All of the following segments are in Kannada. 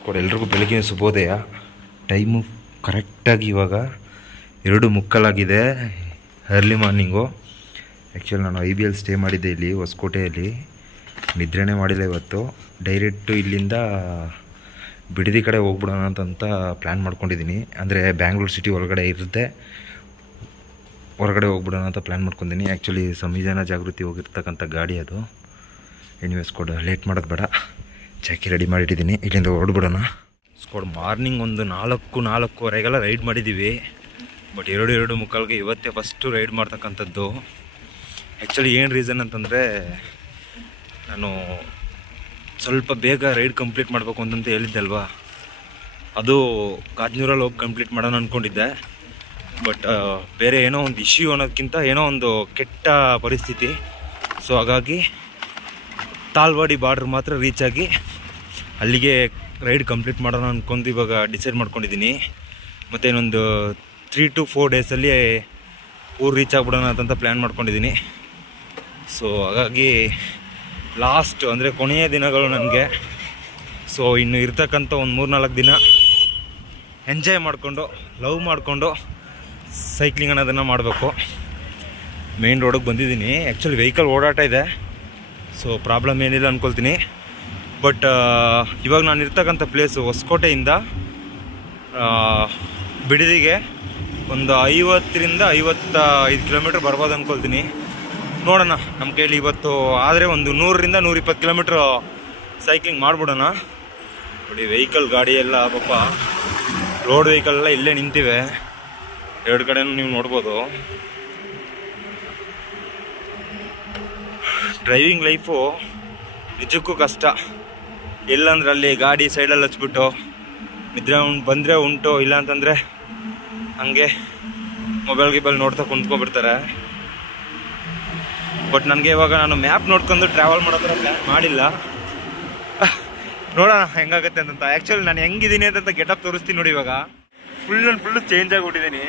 ಸ್ಕೋಡ್ ಎಲ್ರಿಗೂ ಬೆಳಗಿನ ಶುಭೋದಯ. ಟೈಮು ಕರೆಕ್ಟಾಗಿ ಇವಾಗ 2:15 ಅರ್ಲಿ ಮಾರ್ನಿಂಗು. ಆ್ಯಕ್ಚುಲಿ ನಾನು IBL ಸ್ಟೇ ಮಾಡಿದ್ದೆ ಇಲ್ಲಿ ಹೊಸಕೋಟೆಯಲ್ಲಿ. ನಿದ್ರೆನೇ ಮಾಡಿಲ್ಲ ಇವತ್ತು. ಡೈರೆಕ್ಟು ಇಲ್ಲಿಂದ ಬಿಡದಿ ಕಡೆ ಹೋಗ್ಬಿಡೋಣ ಅಂತ ಪ್ಲ್ಯಾನ್ ಮಾಡ್ಕೊಂಡಿದ್ದೀನಿ. ಅಂದರೆ ಬ್ಯಾಂಗ್ಳೂರು ಸಿಟಿ ಹೊರಗಡೆ ಇರುತ್ತೆ, ಹೊರಗಡೆ ಹೋಗ್ಬಿಡೋಣ ಅಂತ ಪ್ಲ್ಯಾನ್ ಮಾಡ್ಕೊಂಡಿದ್ದೀನಿ. ಆ್ಯಕ್ಚುಲಿ ಸಂವಿಧಾನ ಜಾಗೃತಿ ಹೋಗಿರ್ತಕ್ಕಂಥ ಗಾಡಿ ಅದು. ಎನಿವೇಸ್ ಕೊಡು, ಲೇಟ್ ಮಾಡೋದು ಬೇಡ. ಚಾಕಿ ರೆಡಿ ಮಾಡಿಟ್ಟಿದ್ದೀನಿ, ಇಲ್ಲಿಂದ ಹೊರಡ್ಬಿಡೋಣ. ಸ್ಕೋಡ್ ಮಾರ್ನಿಂಗ್ ಒಂದು 4-4:15 ರೈಡ್ ಮಾಡಿದ್ದೀವಿ. ಬಟ್ 2:45 ಇವತ್ತೇ ಫಸ್ಟು ರೈಡ್ ಮಾಡ್ತಕ್ಕಂಥದ್ದು. ಆ್ಯಕ್ಚುಲಿ ಏನು ರೀಸನ್ ಅಂತಂದರೆ, ನಾನು ಸ್ವಲ್ಪ ಬೇಗ ರೈಡ್ ಕಂಪ್ಲೀಟ್ ಮಾಡಬೇಕು ಅಂತಂತ ಹೇಳಿದ್ದಲ್ವಾ, ಅದು ಕಾಜ್ನೂರಲ್ಲಿ ಹೋಗಿ ಕಂಪ್ಲೀಟ್ ಮಾಡೋಣ ಅಂದ್ಕೊಂಡಿದ್ದೆ. ಬಟ್ ಬೇರೆ ಏನೋ ಒಂದು ಇಶ್ಯೂ ಅನ್ನೋದಕ್ಕಿಂತ ಏನೋ ಒಂದು ಕೆಟ್ಟ ಪರಿಸ್ಥಿತಿ. ಸೊ ಹಾಗಾಗಿ ತಾಳ್ವಾಡಿ ಬಾರ್ಡ್ರ್ ಮಾತ್ರ ರೀಚ್ ಆಗಿ ಅಲ್ಲಿಗೆ ರೈಡ್ ಕಂಪ್ಲೀಟ್ ಮಾಡೋಣ ಅಂದ್ಕೊಂಡು ಇವಾಗ ಡಿಸೈಡ್ ಮಾಡ್ಕೊಂಡಿದ್ದೀನಿ. ಮತ್ತು ಇನ್ನೊಂದು 3 to 4 ಡೇಸಲ್ಲಿ ಊರು ರೀಚ್ ಆಗಿಬಿಡೋಣ ಅಂತ ಪ್ಲ್ಯಾನ್ ಮಾಡ್ಕೊಂಡಿದ್ದೀನಿ. ಸೊ ಹಾಗಾಗಿ ಲಾಸ್ಟ್ ಅಂದರೆ ಕೊನೆಯ ದಿನಗಳು ನನಗೆ. ಸೊ ಇನ್ನು ಇರ್ತಕ್ಕಂಥ ಒಂದು 3-4 ದಿನ ಎಂಜಾಯ್ ಮಾಡಿಕೊಂಡು, ಲವ್ ಮಾಡಿಕೊಂಡು ಸೈಕ್ಲಿಂಗ್ ಅನ್ನೋದನ್ನು ಮಾಡಬೇಕು. ಮೇನ್ ರೋಡಿಗೆ ಬಂದಿದ್ದೀನಿ. ಆ್ಯಕ್ಚುಲಿ ವೆಹಿಕಲ್ ಓಡಾಟ ಇದೆ, ಸೊ ಪ್ರಾಬ್ಲಮ್ ಏನಿಲ್ಲ ಅಂದ್ಕೊಳ್ತೀನಿ. ಬಟ್ ಇವಾಗ ನಾನು ಇರ್ತಕ್ಕಂಥ ಪ್ಲೇಸು ಹೊಸಕೋಟೆಯಿಂದ ಬಿಡದಿಗೆ ಒಂದು 50-55 ಕಿಲೋಮೀಟ್ರ್ ಬರ್ಬೋದು ಅಂದ್ಕೊಳ್ತೀನಿ. ನೋಡೋಣ, ನಮ್ಮ ಕೈಲಿ ಇವತ್ತು ಆದರೆ ಒಂದು 100-120 ಕಿಲೋಮೀಟ್ರ್ ಸೈಕ್ಲಿಂಗ್ ಮಾಡಿಬಿಡೋಣ. ನೋಡಿ ವೆಹಿಕಲ್ ಗಾಡಿ ಎಲ್ಲ ಪಾಪ ರೋಡ್ ವೆಹಿಕಲ್ ಎಲ್ಲ ಇಲ್ಲೇ ನಿಂತಿವೆ. 2 ಕಡೆನೂ ನೀವು ನೋಡ್ಬೋದು. ಡ್ರೈವಿಂಗ್ ಲೈಫು ನಿಜಕ್ಕೂ ಕಷ್ಟ. ಎಲ್ಲಂದ್ರೆ ಅಲ್ಲಿ ಗಾಡಿ ಸೈಡಲ್ಲಿ ಹಚ್ಬಿಟ್ಟು ನಿದ್ರೆ ಬಂದರೆ ಉಂಟು, ಇಲ್ಲ ಅಂತಂದರೆ ಹಂಗೆ ಮೊಬೈಲ್ ನೋಡ್ತಾ ಕುಂತ್ಕೊಂಡ್ಬಿಡ್ತಾರೆ. ಬಟ್ ನನಗೆ ಇವಾಗ ನಾನು ಮ್ಯಾಪ್ ನೋಡ್ಕೊಂಡು ಟ್ರಾವೆಲ್ ಮಾಡೋ ಥರ ಪ್ಲ್ಯಾನ್ ಮಾಡಿಲ್ಲ. ನೋಡೋಣ ಹೆಂಗಾಗುತ್ತೆ ಅಂತ. ಆ್ಯಕ್ಚುಲಿ ನಾನು ಹೆಂಗಿದ್ದೀನಿ ಅಂತ ಗೆಟಪ್ ತೋರಿಸ್ತೀನಿ ನೋಡಿ. ಇವಾಗ ಫುಲ್ಲು ಚೇಂಜ್ ಆಗಿಬಿಟ್ಟಿದ್ದೀನಿ.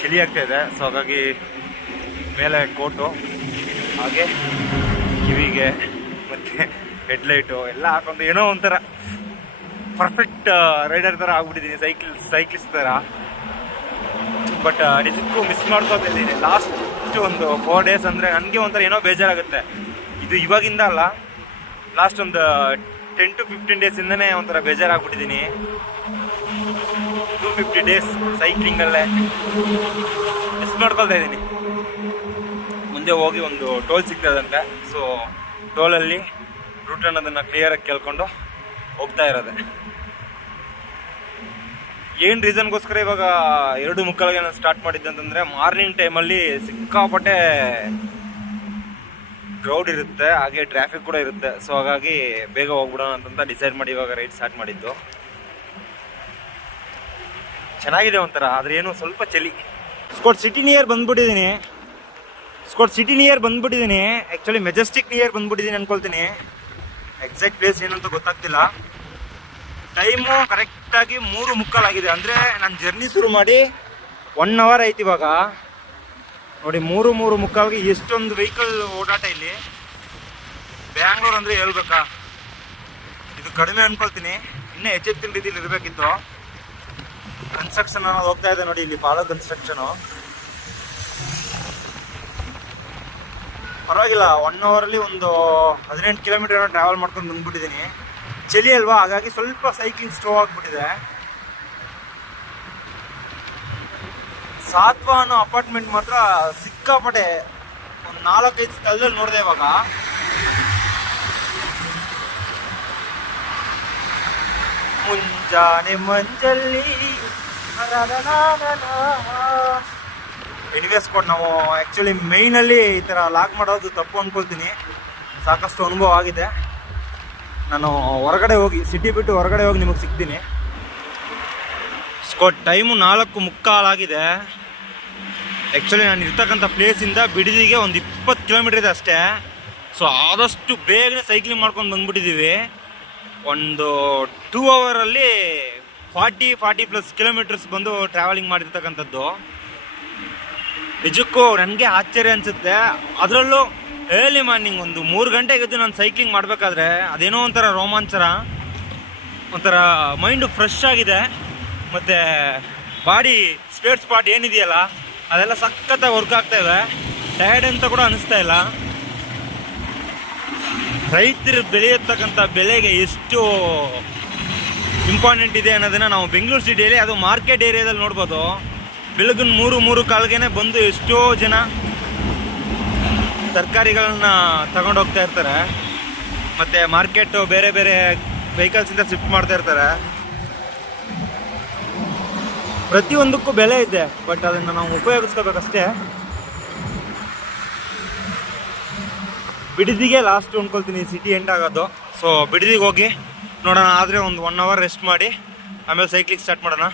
ಚಳಿ ಆಗ್ತಾಯಿದೆ. ಸೊ ಹಾಗಾಗಿ ಮೇಲೆ ಕೋಟು, ಹಾಗೆ ಕಿವಿಗೆ ಮತ್ತು ಹೆಡ್ಲೈಟು ಎಲ್ಲ ಹಾಕೊಂಡು ಏನೋ ಒಂಥರ ಪರ್ಫೆಕ್ಟ್ ರೈಡರ್ ಥರ ಆಗ್ಬಿಟ್ಟಿದ್ದೀನಿ, ಸೈಕ್ಲಿಸ್ಟ್ ಥರ. ಬಟ್ ನಿಜಕ್ಕೂ ಮಿಸ್ ಮಾಡ್ಕೊತಿದ್ದೀನಿ. ಲಾಸ್ಟ್ ಒಂದು 4 ಡೇಸ್ ಅಂದರೆ ನನಗೆ ಒಂಥರ ಏನೋ ಬೇಜಾರಾಗುತ್ತೆ. ಇದು ಇವಾಗಿಂದ ಅಲ್ಲ, ಲಾಸ್ಟ್ ಒಂದು 10 to 15 ಡೇಸಿಂದನೇ ಒಂಥರ ಬೇಜಾರಾಗ್ಬಿಟ್ಟಿದ್ದೀನಿ. 250 ಡೇಸ್ ಸೈಕ್ಲಿಂಗಲ್ಲೇ ಮಿಸ್ ಮಾಡ್ಕೊಳ್ತಾ ಇದ್ದೀನಿ. ಮುಂದೆ ಹೋಗಿ ಒಂದು ಟೋಲ್ ಸಿಗ್ತದಂತೆ. ಸೊ ಟೋಲಲ್ಲಿ ರೂಟ್ ಅನ್ನೋದನ್ನು ಕ್ಲಿಯರಾಗಿ ಕೇಳ್ಕೊಂಡು ಹೋಗ್ತಾ ಇರೋದೆ. ಏನು ರೀಸನ್ಗೋಸ್ಕರ ಇವಾಗ 2:45 ನಾನು ಸ್ಟಾರ್ಟ್ ಮಾಡಿದ್ದೆ ಅಂತಂದರೆ, ಮಾರ್ನಿಂಗ್ ಟೈಮಲ್ಲಿ ಸಿಕ್ಕಾಪಟ್ಟೆ ಕ್ರೌಡ್ ಇರುತ್ತೆ, ಹಾಗೆ ಟ್ರಾಫಿಕ್ ಕೂಡ ಇರುತ್ತೆ. ಸೊ ಹಾಗಾಗಿ ಬೇಗ ಹೋಗ್ಬಿಡೋಣ ಅಂತ ಡಿಸೈಡ್ ಮಾಡಿ ಇವಾಗ ರೈಡ್ ಸ್ಟಾರ್ಟ್ ಮಾಡಿದ್ದು. ಚೆನ್ನಾಗಿದೆ ಒಂಥರ, ಆದರೆ ಏನು ಸ್ವಲ್ಪ ಚಳಿ. ಸ್ಕೋಟ್ ಸಿಟಿ ನಿಯರ್ ಬಂದ್ಬಿಟ್ಟಿದ್ದೀನಿ. ಆ್ಯಕ್ಚುಲಿ ಮೆಜೆಸ್ಟಿಕ್ ನಿಯರ್ ಬಂದ್ಬಿಟ್ಟಿದ್ದೀನಿ ಅಂದ್ಕೊಳ್ತೀನಿ. ಎಕ್ಸಾಕ್ಟ್ ಪ್ಲೇಸ್ ಏನಂತ ಗೊತ್ತಾಗ್ತಿಲ್ಲ. ಟೈಮು ಕರೆಕ್ಟಾಗಿ 3:45 ಅಂದರೆ ನಾನು ಜರ್ನಿ ಶುರು ಮಾಡಿ 1 hour ಆಯ್ತು ಇವಾಗ. ನೋಡಿ 3:45 ಎಷ್ಟೊಂದು ವೆಹಿಕಲ್ ಓಡಾಟ ಇಲ್ಲಿ. ಬ್ಯಾಂಗ್ಳೂರು ಅಂದರೆ ಹೇಳ್ಬೇಕಾ, ಇದು ಕಡಿಮೆ ಅಂದ್ಕೊಳ್ತೀನಿ. ಇನ್ನೂ ಹೆಚ್ಚಿನ ರೀತಿಯಲ್ಲಿ ಇರಬೇಕಿತ್ತು. ಕನ್ಸ್ಟ್ರಕ್ಷನ್ ಅನ್ನೋದು ಹೋಗ್ತಾ ಇದೆ ನೋಡಿ, ಇಲ್ಲಿ ಪಾಲೋ ಕನ್ಸ್ಟ್ರಕ್ಷನು. ಪರವಾಗಿಲ್ಲ, 1 hourಲ್ಲಿ ಒಂದು 18 ಕಿಲೋಮೀಟರ್ ಟ್ರಾವೆಲ್ ಮಾಡ್ಕೊಂಡು ಬಂದ್ಬಿಟ್ಟಿದ್ದೀನಿ. ಚಳಿ ಅಲ್ವಾ, ಹಾಗಾಗಿ ಸ್ವಲ್ಪ ಸೈಕ್ಲಿಂಗ್ ಸ್ಲೋ ಆಗಿಬಿಟ್ಟಿದೆ. ಸಾತ್ವಾ ಅನ್ನೋ ಅಪಾರ್ಟ್ಮೆಂಟ್ ಮಾತ್ರ ಸಿಕ್ಕಾಪಟ್ಟೆ ಒಂದು 4-5 ಸ್ಥಳದಲ್ಲಿ ನೋಡಿದೆ ಇವಾಗ. ಮುಂಜಾನೆ ಮಂಜಲ್ಲಿ ಎನಿವೇಸ್ ಕೊಟ್ಟು ನಾವು ಆ್ಯಕ್ಚುಲಿ ಮೇಯ್ನಲ್ಲಿ ಈ ಥರ ಲಾಕ್ ಮಾಡೋದು ತಪ್ಪು ಅಂದ್ಕೊಳ್ತೀನಿ. ಸಾಕಷ್ಟು ಅನುಭವ ಆಗಿದೆ. ನಾನು ಹೊರಗಡೆ ಹೋಗಿ, ಸಿಟಿ ಬಿಟ್ಟು ಹೊರಗಡೆ ಹೋಗಿ ನಿಮಗೆ ಸಿಗ್ತೀನಿ. ಸ್ಕೋಟ್ ಟೈಮು 4:45 ಆಗಿದೆ. ಆ್ಯಕ್ಚುಲಿ ನಾನು ಇರ್ತಕ್ಕಂಥ ಪ್ಲೇಸಿಂದ ಬಿಡದಿಗೆ ಒಂದು 20 ಕಿಲೋಮೀಟ್ರ್ ಇದೆ ಅಷ್ಟೇ. ಸೊ ಆದಷ್ಟು ಬೇಗನೆ ಸೈಕ್ಲಿಂಗ್ ಮಾಡ್ಕೊಂಡು ಬಂದ್ಬಿಟ್ಟಿದ್ದೀವಿ. ಒಂದು 2 hourಲ್ಲಿ 40+ ಕಿಲೋಮೀಟರ್ಸ್ ಬಂದು ಟ್ರಾವೆಲಿಂಗ್ ಮಾಡಿರ್ತಕ್ಕಂಥದ್ದು. ನಿಜಕ್ಕೂ ನನಗೆ ಆಶ್ಚರ್ಯ ಅನಿಸುತ್ತೆ. ಅದರಲ್ಲೂ ಏರ್ಲಿ ಮಾರ್ನಿಂಗ್ ಒಂದು 3 ಗಂಟೆಗೆದ್ದು ನಾನು ಸೈಕ್ಲಿಂಗ್ ಮಾಡಬೇಕಾದ್ರೆ ಅದೇನೋ ಒಂಥರ ರೋಮಾಂಚನ. ಒಂಥರ ಮೈಂಡು ಫ್ರೆಶ್ ಆಗಿದೆ, ಮತ್ತು ಬಾಡಿ ಸ್ಪೇರ್ ಸ್ಪಾಟ್ ಏನಿದೆಯಲ್ಲ ಅದೆಲ್ಲ ಸಖತ್ತಾಗಿ ವರ್ಕ್ ಆಗ್ತಾಯಿದೆ. ಟಯರ್ಡ್ ಅಂತ ಕೂಡ ಅನ್ನಿಸ್ತಾ ಇಲ್ಲ. ರೈತರು ಬೆಳೆಯತಕ್ಕಂಥ ಬೆಲೆಗೆ ಎಷ್ಟು ಇಂಪಾರ್ಟೆಂಟ್ ಇದೆ ಅನ್ನೋದನ್ನು ನಾವು ಬೆಂಗಳೂರು ಸಿಟಿಯಲ್ಲಿ, ಅದು ಮಾರ್ಕೆಟ್ ಏರಿಯಾದಲ್ಲಿ ನೋಡ್ಬೋದು. ಬೆಳಗಿನ 3-3:15ಗೆ ಬಂದು ಎಷ್ಟೋ ಜನ ತರಕಾರಿಗಳನ್ನ ತಗೊಂಡೋಗ್ತಾ ಇರ್ತಾರೆ. ಮತ್ತು ಮಾರ್ಕೆಟು ಬೇರೆ ಬೇರೆ ವೆಹಿಕಲ್ಸಿಂದ ಶಿಫ್ಟ್ ಮಾಡ್ತಾ ಇರ್ತಾರೆ. ಪ್ರತಿಯೊಂದಕ್ಕೂ ಬೆಲೆ ಇದೆ, ಬಟ್ ಅದನ್ನು ನಾವು ಉಪಯೋಗಿಸ್ಕೋಬೇಕಷ್ಟೇ. ಬಿಡದಿಗೆ ಲಾಸ್ಟ್ ಅಂದ್ಕೊಳ್ತೀನಿ ಸಿಟಿ ಎಂಡ್ ಆಗೋದು. ಸೊ ಬಿಡದಿಗೆ ಹೋಗಿ ನೋಡೋಣ, ಆದರೆ ಒಂದು 1 hour ರೆಸ್ಟ್ ಮಾಡಿ ಆಮೇಲೆ ಸೈಕ್ಲಿಂಗ್ ಸ್ಟಾರ್ಟ್ ಮಾಡೋಣ.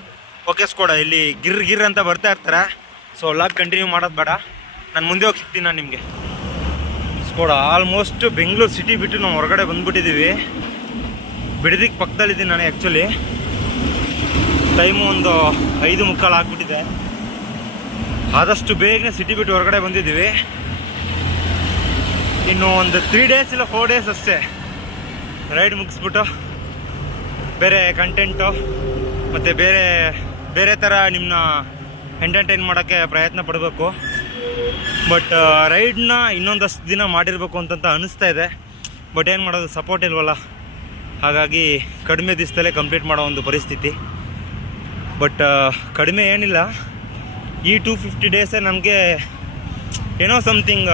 ಓಕೆ ಸ್ಕೋಡ, ಇಲ್ಲಿ ಗಿರ್ ಅಂತ ಬರ್ತಾ ಇರ್ತಾರೆ. ಸೊ ಲಾಗ್ ಕಂಟಿನ್ಯೂ ಮಾಡೋದು ಬೇಡ, ನಾನು ಮುಂದೆ ಹೋಗಿ ಸಿಗ್ತೀನಿ ನಾನು ನಿಮಗೆ. ಸ್ಕೋಡ ಆಲ್ಮೋಸ್ಟ್ ಬೆಂಗಳೂರು ಸಿಟಿ ಬಿಟ್ಟು ನಾವು ಹೊರಗಡೆ ಬಂದುಬಿಟ್ಟಿದ್ದೀವಿ. ಬಿಡದಿಗೆ ಪಕ್ಕದಲ್ಲಿದ್ದೀನಿ ನಾನು. ಆ್ಯಕ್ಚುಲಿ ಟೈಮು ಒಂದು 5:45 ಆಗಿಬಿಟ್ಟಿದೆ. ಆದಷ್ಟು ಬೇಗನೆ ಸಿಟಿ ಬಿಟ್ಟು ಹೊರಗಡೆ ಬಂದಿದ್ದೀವಿ. ಇನ್ನು ಒಂದು 3 days ಇಲ್ಲ 4 days ಅಷ್ಟೇ ರೈಡ್ ಮುಗಿಸ್ಬಿಟ್ಟು ಬೇರೆ ಕಂಟೆಂಟು ಮತ್ತು ಬೇರೆ ಬೇರೆ ಥರ ನಿಮ್ಮನ್ನ ಎಂಟರ್ಟೈನ್ ಮಾಡೋಕ್ಕೆ ಪ್ರಯತ್ನ ಪಡಬೇಕು. ಬಟ್ ರೈಡ್ನ ಇನ್ನೊಂದಷ್ಟು ದಿನ ಮಾಡಿರಬೇಕು ಅಂತ ಅನ್ನಿಸ್ತಾ ಇದೆ. ಬಟ್ ಏನು ಮಾಡೋದು, ಸಪೋರ್ಟ್ ಇಲ್ವಲ್ಲ, ಹಾಗಾಗಿ ಕಡಿಮೆ ದಿವಸದಲ್ಲೇ ಕಂಪ್ಲೀಟ್ ಮಾಡೋ ಒಂದು ಪರಿಸ್ಥಿತಿ. ಬಟ್ ಕಡಿಮೆ ಏನಿಲ್ಲ, ಈ 250 days ನನಗೆ ಏನೋ ಸಮಥಿಂಗ್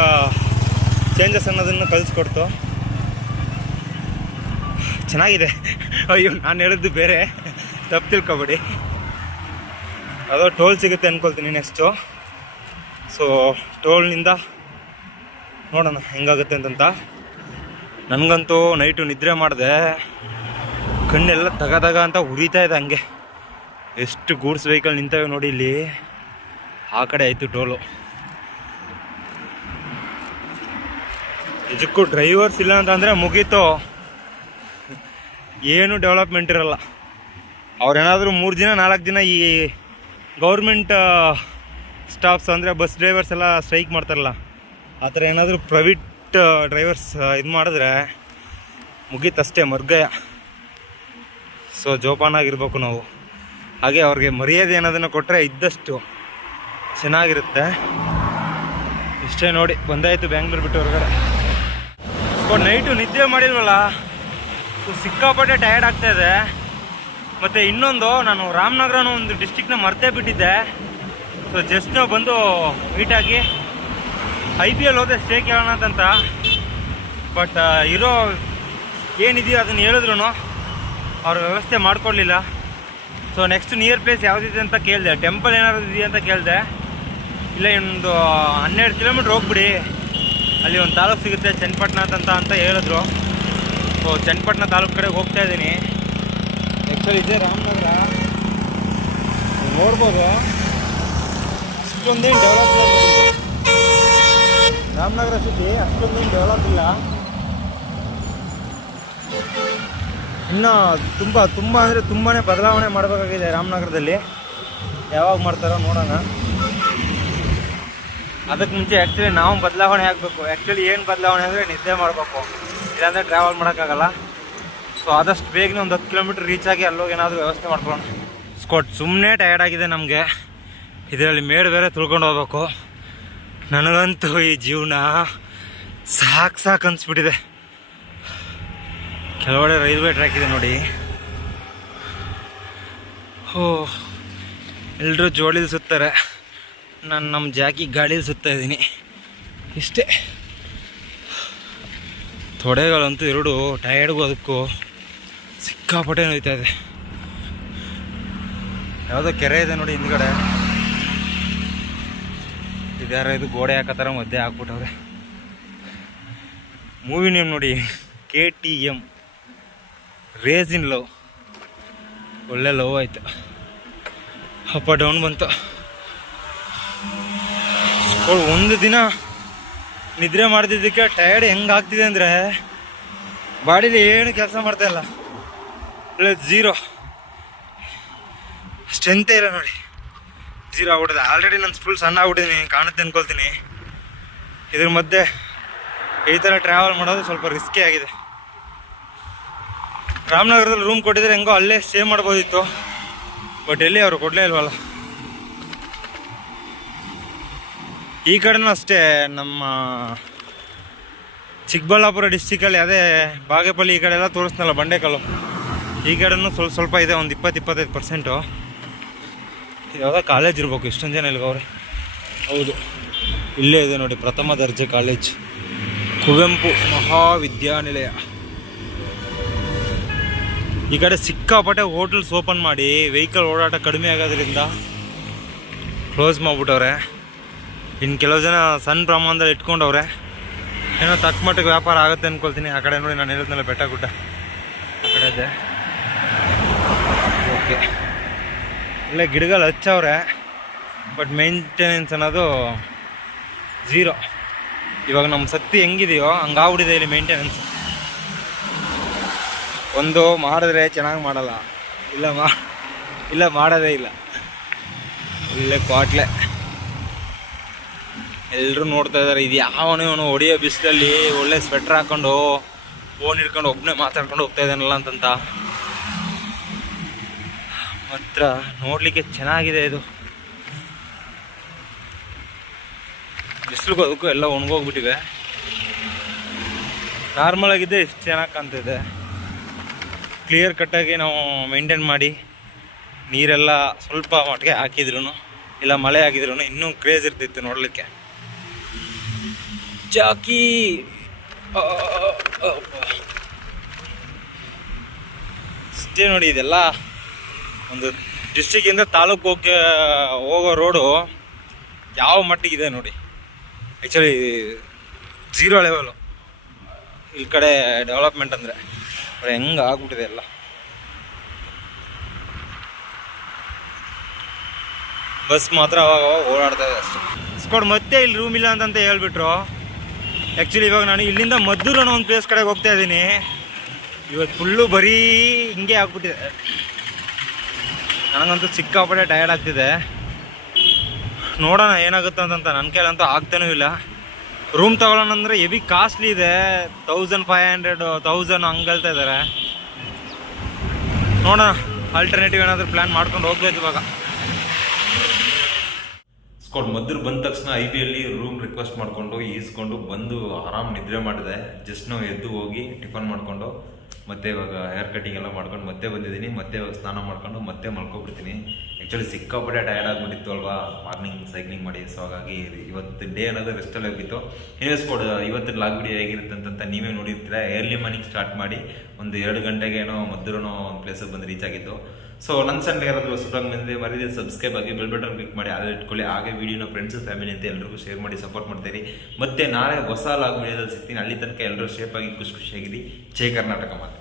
ಚೇಂಜಸ್ ಅನ್ನೋದನ್ನು ಕಲಿಸ್ಕೊಡ್ತು. ಚೆನ್ನಾಗಿದೆ. ಅಯ್ಯೋ, ನಾನು ಹೇಳಿದ್ದು ಬೇರೆ, ತಪ್ಪು ತಿಳ್ಕೊಬೇಡಿ. ಅದೋ ಟೋಲ್ ಸಿಗುತ್ತೆ ಅಂದ್ಕೊಳ್ತೀನಿ ನೆಕ್ಸ್ಟು. ಸೊ ಟೋಲ್ನಿಂದ ನೋಡೋಣ ಹೆಂಗಾಗುತ್ತೆ ಅಂತಂತ. ನನಗಂತೂ ನೈಟು ನಿದ್ರೆ ಮಾಡಿದೆ, ಕಣ್ಣೆಲ್ಲ ತಗದಾಗ ಅಂತ ಉರಿತಾ ಇದೆ ಹಂಗೆ. ಎಷ್ಟು ಗೂಡ್ಸ್ ವೆಹಿಕಲ್ ನಿಂತವೆ ನೋಡಿ ಇಲ್ಲಿ. ಆ ಕಡೆ ಆಯಿತು ಟೋಲು. ಇದಕ್ಕೂ ಡ್ರೈವರ್ಸ್ ಇಲ್ಲ ಅಂತಂದರೆ ಮುಗೀತು, ಏನು ಡೆವಲಪ್ಮೆಂಟ್ ಇರಲ್ಲ. ಅವ್ರೇನಾದರೂ 3 ದಿನ 4 ದಿನ ಈ ಗೌರ್ಮೆಂಟ್ ಸ್ಟಾಫ್ಸ್ ಅಂದರೆ ಬಸ್ ಡ್ರೈವರ್ಸ್ ಎಲ್ಲ ಸ್ಟ್ರೈಕ್ ಮಾಡ್ತಾರಲ್ಲ, ಆ ಥರ ಏನಾದರೂ ಪ್ರೈವೇಟ್ ಡ್ರೈವರ್ಸ್ ಇದು ಮಾಡಿದ್ರೆ ಮುಗೀತಷ್ಟೇ, ಮರ್ಗಯ. ಸೊ ಜೋಪಾನಾಗಿರ್ಬೇಕು ನಾವು. ಹಾಗೆ ಅವ್ರಿಗೆ ಮರ್ಯಾದೆ ಅನ್ನೋದನ್ನು ಕೊಟ್ಟರೆ ಇದ್ದಷ್ಟು ಚೆನ್ನಾಗಿರುತ್ತೆ. ಇಷ್ಟೇ ನೋಡಿ, ಬಂದಾಯಿತು ಬ್ಯಾಂಗ್ಳೂರು ಬಿಟ್ಟು ಹೊರಗಡೆ. ನೈಟು ನಿದ್ದೆ ಮಾಡಿಲ್ವಲ್ಲ, ಸೊ ಸಿಕ್ಕಾಪಟ್ಟೆ ಟಯರ್ಡ್ ಆಗ್ತಾಯಿದೆ. ಮತ್ತು ಇನ್ನೊಂದು, ನಾನು ರಾಮನಗರನೂ ಒಂದು ಡಿಸ್ಟಿಕ್ನ ಮರ್ತೇ ಬಿಟ್ಟಿದ್ದೆ. ಸೊ ಜಸ್ಟ್ ನಾವು ಬಂದು ಮೀಟಾಗಿ IPL ಹೋದೆ ಸ್ಟೇ ಕೇಳೋಣ ಅಂತ. ಬಟ್ ಇರೋ ಏನಿದೆಯೋ ಅದನ್ನು ಹೇಳಿದ್ರು ಅವ್ರ ವ್ಯವಸ್ಥೆ ಮಾಡಿಕೊಡ್ಲಿಲ್ಲ. ಸೊ ನೆಕ್ಸ್ಟ್ ನಿಯರ್ ಪ್ಲೇಸ್ ಯಾವುದಿದೆ ಅಂತ ಕೇಳಿದೆ, ಟೆಂಪಲ್ ಏನಾದ್ರು ಇದೆಯಾ ಅಂತ ಕೇಳಿದೆ. ಇಲ್ಲ, ಒಂದು 12 ಕಿಲೋಮೀಟ್ರ್ ಹೋಗ್ಬಿಡಿ, ಅಲ್ಲಿ ಒಂದು ತಾಲೂಕು ಸಿಗುತ್ತೆ ಚನ್ನಪಟ್ಟಣ ಅಂತ ಹೇಳಿದ್ರು. ಸೊ ಚನ್ನಪಟ್ಟಣ ತಾಲೂಕು ಕಡೆಗೆ ಹೋಗ್ತಾ ಇದ್ದೀನಿ. ಆ್ಯಕ್ಚುಲಿ ಇದೆ ರಾಮನಗರ, ನೋಡ್ಬೋದು ಅಷ್ಟೊಂದೇನು ಡೆವಲಪ್ ಇಲ್ಲ. ರಾಮನಗರ ಸಿಟಿ ಅಷ್ಟೊಂದೇನು ಡೆವಲಪ್ ಇಲ್ಲ. ಇನ್ನೂ ತುಂಬ ಅಂದರೆ ತುಂಬಾ ಬದಲಾವಣೆ ಮಾಡಬೇಕಾಗಿದೆ ರಾಮನಗರದಲ್ಲಿ. ಯಾವಾಗ ಮಾಡ್ತಾರೋ ನೋಡೋಣ. ಅದಕ್ಕೆ ಮುಂಚೆ ಆ್ಯಕ್ಚುಲಿ ನಾವು ಬದಲಾವಣೆ ಆಗಬೇಕು. ಆ್ಯಕ್ಚುಲಿ ಏನು ಬದಲಾವಣೆ ಅಂದರೆ ನಿದ್ದೆ ಮಾಡಬೇಕು, ಇಲ್ಲಾಂದರೆ ಟ್ರಾವೆಲ್ ಮಾಡೋಕ್ಕಾಗಲ್ಲ. ಸೊ ಆದಷ್ಟು ಬೇಗನೆ ಒಂದು 10 ಕಿಲೋಮೀಟ್ರ್ ರೀಚ್ ಆಗಿ ಅಲ್ಲೋಗಿ ಏನಾದರೂ ವ್ಯವಸ್ಥೆ ಮಾಡ್ಕೊಳ್ಳೋಣ. ಸುಮ್ಮನೆ ಟಯರ್ಡ್ ಆಗಿದೆ ನಮಗೆ. ಇದರಲ್ಲಿ ಮೇಡ್ ಬೇರೆ ತುಳ್ಕೊಂಡು ಹೋಗ್ಬೇಕು. ನನಗಂತೂ ಈ ಜೀವನ ಸಾಕು ಅನಿಸ್ಬಿಟ್ಟಿದೆ. ಕೆಲವೆಡೆ ರೈಲ್ವೆ ಟ್ರ್ಯಾಕ್ ಇದೆ ನೋಡಿ. ಎಲ್ಲರೂ ಜೋಳಿಲಿ ಸುತ್ತಾರೆ, ನಾನು ನಮ್ಮ ಜಾಕಿ ಗಾಡೀಲಿ ಸುತ್ತಾ ಇದ್ದೀನಿ. ಇಷ್ಟೇ. ತೊಡೆಗಳಂತೂ ಎರಡು ಟಯರ್ಡ್ಗೂ ಅದಕ್ಕೂ ಸಿಕ್ಕಾಪಟ್ಟೆ ನೋಯ್ತಾ ಇದೆ. ಯಾವುದೋ ಕೆರೆ ಇದೆ ನೋಡಿ ಹಿಂದ್ಗಡೆ. ಇದ್ಯಾರೋ ಇದು ಗೋಡೆ ಹಾಕತ್ತಾರ ಮಧ್ಯೆ ಹಾಕ್ಬಿಟ್ಟವ್ರೆ. ಮೂವಿ ನೇಮ್ ನೋಡಿ, KTM ರೇಸ್ ಇನ್ ಲವ್. ಒಳ್ಳೆ ಲವ್ ಆಯಿತು. ಅಪ್ಪ ಡೌನ್ ಬಂತು. ಒಂದು ದಿನ ನಿದ್ರೆ ಮಾಡ್ತಿದ್ದಕ್ಕೆ ಟಯರ್ಡ್ ಹೆಂಗಾಗ್ತಿದೆ ಅಂದರೆ ಬಾಡಿಲಿ ಏನು ಕೆಲಸ ಮಾಡ್ತಾಯಿಲ್ಲ. ಒಳ್ಳೆ ಝೀರೋ, ಸ್ಟ್ರೆಂತೇ ಇಲ್ಲ ನೋಡಿ, ಝೀರೋ ಆಗ್ಬಿಟ್ಟಿದೆ. ಆಲ್ರೆಡಿ ನಾನು ಫುಲ್ ಸಣ್ಣ ಆಗ್ಬಿಟ್ಟಿದ್ದೀನಿ, ಕಾಣುತ್ತೆ ಅಂದ್ಕೊಳ್ತೀನಿ. ಇದ್ರ ಮಧ್ಯೆ ಈ ಥರ ಟ್ರಾವೆಲ್ ಮಾಡೋದು ಸ್ವಲ್ಪ ರಿಸ್ಕಿ ಆಗಿದೆ. ರಾಮನಗರದಲ್ಲಿ ರೂಮ್ ಕೊಟ್ಟಿದ್ರೆ ಹೆಂಗೋ ಅಲ್ಲೇ ಸ್ಟೇ ಮಾಡ್ಬೋದಿತ್ತು, ಬಟ್ ಎಲ್ಲಿ ಅವರು ಕೊಡಲೇ ಇಲ್ವಲ್ಲ. ಈ ಕಡೆನೂ ಅಷ್ಟೇ, ನಮ್ಮ ಚಿಕ್ಕಬಳ್ಳಾಪುರ ಡಿಸ್ಟಿಕಲ್ಲಿ ಅದೇ ಬಾಗೇಪಲ್ಲಿ ಈ ಕಡೆ ಎಲ್ಲ ತೋರಿಸ್ನಲ್ಲ ಬಂಡೆಕಲ್ಲು, ಈ ಕಡೆನೂ ಸ್ವಲ್ಪ ಇದೆ, ಒಂದು 20-25%. ಯಾವುದೋ ಕಾಲೇಜ್ ಇರ್ಬೇಕು, ಇಷ್ಟೊಂದು ಜನ ಇಲ್ಗವ್ರೆ. ಹೌದು, ಇಲ್ಲೇ ಇದೆ ನೋಡಿ, ಪ್ರಥಮ ದರ್ಜೆ ಕಾಲೇಜ್, ಕುವೆಂಪು ಮಹಾವಿದ್ಯಾನಿಲಯ. ಈ ಕಡೆ ಸಿಕ್ಕಾಪಟ್ಟೆ ಹೋಟೆಲ್ಸ್ ಓಪನ್ ಮಾಡಿ ವೆಹಿಕಲ್ ಓಡಾಟ ಕಡಿಮೆ ಆಗೋದ್ರಿಂದ ಕ್ಲೋಸ್ ಮಾಡಿಬಿಟ್ಟವ್ರೆ. ಇನ್ನು ಕೆಲವು ಜನ ಸಣ್ಣ ಪ್ರಮಾಣದಲ್ಲಿ ಇಟ್ಕೊಂಡವ್ರೆ, ಏನೋ ತಕ್ಕ ಮಟ್ಟಿಗೆ ವ್ಯಾಪಾರ ಆಗುತ್ತೆ ಅಂದ್ಕೊಳ್ತೀನಿ. ಆ ಕಡೆ ನೋಡಿ, ನಾನು ಹೇಳಿದ್ನಲ್ಲ ಬೆಟ್ಟ ಗುಡ್ಡ ಆ ಕಡೆ ಇದೆ. ಓಕೆ, ಇಲ್ಲೇ ಗಿಡಗಳು ಹಚ್ಚವ್ರೆ, ಬಟ್ ಮೇಂಟೆನೆನ್ಸ್ ಅನ್ನೋದು 0. ಇವಾಗ ನಮ್ಮ ಶಕ್ತಿ ಹೆಂಗಿದೆಯೋ ಹಂಗಾಗ್ಬಿಟ್ಟಿದೆ ಇಲ್ಲಿ ಮೇಂಟೆನೆನ್ಸ್. ಒಂದು ಮಾಡಿದ್ರೆ ಚೆನ್ನಾಗಿ ಮಾಡಲ್ಲ, ಇಲ್ಲ ಮಾಡೋದೇ ಇಲ್ಲ. ಇಲ್ಲೇ ಕ್ವಾಟ್ಲೆ ಎಲ್ಲರೂ ನೋಡ್ತಾ ಇದ್ದಾರೆ. ಇದು ಯಾವನು ಹೊಡಿಯೋ ಬಿಸಿಲಲ್ಲಿ ಒಳ್ಳೆ ಸ್ವೆಟ್ರ್ ಹಾಕೊಂಡು ಫೋನ್ ಹಿಡ್ಕೊಂಡು ಒಬ್ಬನೇ ಮಾತಾಡ್ಕೊಂಡು ಹೋಗ್ತಾ ಇದ್ದಾನಲ್ಲ ಅಂತಂತ. ಮಾತ್ರ ನೋಡಲಿಕ್ಕೆ ಚೆನ್ನಾಗಿದೆ ಇದು. ಬಿಸಿಲಿಗೂ ಅದಕ್ಕೂ ಎಲ್ಲ ಒಣಗೋಗ್ಬಿಟ್ಟಿವೆ. ನಾರ್ಮಲ್ ಆಗಿದ್ದೆ ಇಷ್ಟು ಚೆನ್ನಾಗಿ ಕಾಣ್ತಿದೆ. ಕ್ಲಿಯರ್ ಕಟ್ಟಾಗಿ ನಾವು ಮೇಂಟೈನ್ ಮಾಡಿ ನೀರೆಲ್ಲ ಸ್ವಲ್ಪ ಮಟ್ಟಿಗೆ ಹಾಕಿದ್ರು, ಇಲ್ಲ ಮಳೆ ಹಾಕಿದ್ರು ಇನ್ನೂ ಕ್ರೇಜ್ ಇರ್ತಿತ್ತು ನೋಡಲಿಕ್ಕೆ. ಜಾಕಿ ಅಷ್ಟೇ ನೋಡಿ, ಇದೆಲ್ಲ ಒಂದು ಡಿಸ್ಟ್ರಿಕ್ಕಿಂದ ತಾಲೂಕು ಹೋಗೋ ರೋಡು ಯಾವ ಮಟ್ಟಿಗಿದೆ ನೋಡಿ. ಆ್ಯಕ್ಚುಲಿ 0 ಲೆವೆಲು ಈ ಕಡೆ ಡೆವಲಪ್ಮೆಂಟ್ ಅಂದರೆ ಹೆಂಗೆ ಆಗ್ಬಿಟ್ಟಿದೆ ಎಲ್ಲ. ಬಸ್ ಮಾತ್ರ ಅವಾಗ ಓಡಾಡ್ತಾ ಇದೆ ಅಷ್ಟೇ. ಇಸ್ಕೊಂಡು ಮತ್ತೆ ಇಲ್ಲಿ ರೂಮ್ ಇಲ್ಲ ಅಂತಂತ ಹೇಳ್ಬಿಟ್ರು. ಆ್ಯಕ್ಚುಲಿ ಇವಾಗ ನಾನು ಇಲ್ಲಿಂದ ಮದ್ದೂರು ಅನ್ನೋ ಒಂದು ಪ್ಲೇಸ್ ಕಡೆಗೆ ಹೋಗ್ತಾ ಇದ್ದೀನಿ. ಇವತ್ತು ಫುಲ್ಲು ಬರೀ ಹಿಂಗೆ ಆಗ್ಬಿಟ್ಟಿದೆ. ನನಗಂತೂ ಸಿಕ್ಕಾಪಟ್ಟೆ ಟಯರ್ಡ್ ಆಗ್ತಿದೆ. ನೋಡೋಣ ಏನಾಗುತ್ತೆ ಅಂತಂತ. ನನ್ನ ಕೈಲಂತೂ ಆಗ್ತಾನೂ ಇಲ್ಲ. ರೂಮ್ ತಗೊಳ್ಳೋಣ ಅಂದರೆ ಹೆವಿ ಕಾಸ್ಟ್ಲಿ ಇದೆ, 1500 1000 ಹಂಗೆ ಹೇಳ್ತಾ ಇದ್ದಾರೆ. ನೋಡೋಣ, ಆಲ್ಟರ್ನೇಟಿವ್ ಏನಾದರೂ ಪ್ಲ್ಯಾನ್ ಮಾಡ್ಕೊಂಡು ಹೋಗ್ಬೇಕು ಇವಾಗ. ಮದ್ದೂರು ಬಂದ ತಕ್ಷಣ IBಯಲ್ಲಿ ರೂಮ್ ರಿಕ್ವೆಸ್ಟ್ ಮಾಡಿಕೊಂಡು ಈಸ್ಕೊಂಡು ಬಂದು ಆರಾಮ್ ನಿದ್ರೆ ಮಾಡಿದೆ. ಜಸ್ಟ್ ನಾವು ಎದ್ದು ಹೋಗಿ ಟಿಫನ್ ಮಾಡಿಕೊಂಡು ಮತ್ತೆ ಇವಾಗ ಹೇರ್ ಕಟಿಂಗ್ ಎಲ್ಲ ಮಾಡ್ಕೊಂಡು ಮತ್ತೆ ಬಂದಿದ್ದೀನಿ. ಮತ್ತೆ ಇವಾಗ ಸ್ನಾನ ಮಾಡ್ಕೊಂಡು ಮತ್ತೆ ಮಲ್ಕೊಬಿಡ್ತೀನಿ. ಆ್ಯಕ್ಚುಲಿ ಸಿಕ್ಕಾಪಟ್ಟೆ ಟಯರ್ಡ್ ಆಗಿಬಿಟ್ಟಿತ್ತು ಅಲ್ವಾ ಮಾರ್ನಿಂಗ್ ಸೈಕ್ಲಿಂಗ್ ಮಾಡಿ. ಸೊ ಹಾಗಾಗಿ ಇವತ್ತು ಡೇ ಅನ್ನೋದು ರೆಸ್ಟಲ್ಲಿ ಹೋಗಿತ್ತು. ಇನ್ವೆಸ್ಟ್ ಇವತ್ತಿನ ಲಾಗ್ ವಿಡಿಯೋ ಹೇಗಿರುತ್ತೆ ಅಂತಂತ ನೀವೇ ನೋಡಿರ್ತೀರ. ಏರ್ಲಿ ಮಾರ್ನಿಂಗ್ ಸ್ಟಾರ್ಟ್ ಮಾಡಿ ಒಂದು 2 ಗಂಟೆಗೇನೋ ಮದ್ದೂರನೋ ಒಂದು ಪ್ಲೇಸಿಗೆ ಬಂದು ರೀಚ್ ಆಗಿತ್ತು. ಸೊ ನನ್ನ ಚಾನಲ್ಗೆ ಯಾರಾದರೂ ಹೊಸಬ್ರಾಗಿ ಬಂದರೆ ಮರೀದೆ ಸಬ್ಸ್ಕ್ರೈಬ್ ಆಗಿ ಬೆಲ್ ಬಟನ್ ಕ್ಲಿಕ್ ಮಾಡಿ ಆಲ್ ಇಟ್ಕೊಳ್ಳಿ. ಹಾಗೆ ವೀಡಿಯೋನ ಫ್ರೆಂಡ್ಸು ಫ್ಯಾಮಿಲಿ ಅಂತ ಎಲ್ಲರಿಗೂ ಶೇರ್ ಮಾಡಿ ಸಪೋರ್ಟ್ ಮಾಡ್ತೀರಿ. ಮತ್ತೆ ನಾಳೆ ಹೊಸ ಲಾಗ್ ವಿಡಿಯೋದಲ್ಲಿ ಸಿಗ್ತೀನಿ. ಅಲ್ಲಿ ತನಕ ಎಲ್ಲರೂ ಸೇಫಾಗಿ ಖುಷಿಯಾಗಿರಿ. ಜೈ ಕರ್ನಾಟಕ ಮಾತ್ರ.